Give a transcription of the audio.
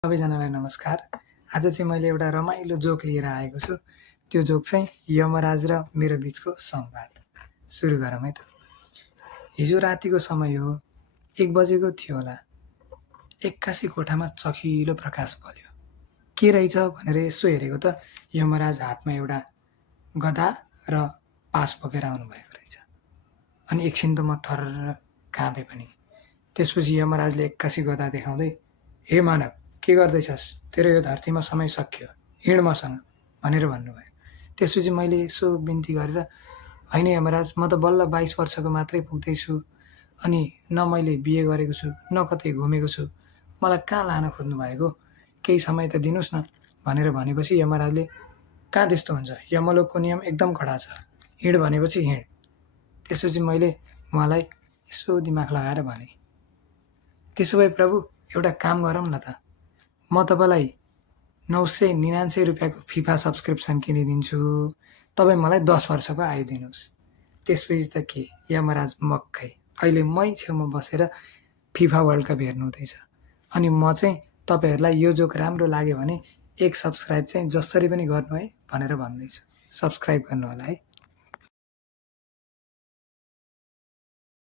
सबैजनालाई नमस्कार। आज चाहिँ मैले एउटा रमाइलो जोक लिएर आएको छु। त्यो जोक चाहिँ यमराज र मेरो बिचको संवाद। सुरु गरौँ है त। हिजो रातिको समय हो, 1 बजेको थियो होला। एक्कासी कोठामा चखिलो प्रकाश बल्यो। के रहेछ भनेर यसो हेरेको त यमराज हातमा एउटा गदा र पास बोकेर आउनुभएको रहेछ। अनि एकछिन त म थर्र काँपे पनि। त्यसपछि यमराजले एक्कासी गदा देखाउँदै, हे मानव, के गर्दैछस्? तेरो यो धरतीमा समय सक्यो, हिँड मसँग भनेर भन्नुभयो। त्यसपछि मैले यसो बिन्ती गरेर, होइन यमराज, म त बल्ल 22 वर्षको मात्रै पुग्दैछु, अनि न मैले बिहे गरेको छु, न कतै घुमेको छु, मलाई कहाँ लान खोज्नु भएको? केही समय त दिनुहोस् न भनेर भनेपछि यमराजले, कहाँ त्यस्तो हुन्छ, यमलोकको नियम एकदम कडा छ, हिँड भनेपछि हिँड। त्यसपछि मैले उहाँलाई यसो दिमाग लगाएर भने, त्यसो भए प्रभु, एउटा काम गरौँ न त, म तपाईँलाई 999 रुपियाँको फिफा सब्सक्रिप्सन किनिदिन्छु, तपाईँ मलाई 10 वर्षको आयु दिनुहोस्। त्यसपछि त के, यमराज मक्खै, अहिले मै छेउमा बसेर फिफा वर्ल्ड कप हेर्नु हुँदैछ। अनि म चाहिँ तपाईँहरूलाई यो जोक राम्रो लाग्यो भने 1 सब्सक्राइब चाहिँ जसरी पनि गर्नु है भनेर भन्दैछु। सब्सक्राइब गर्नु होला है।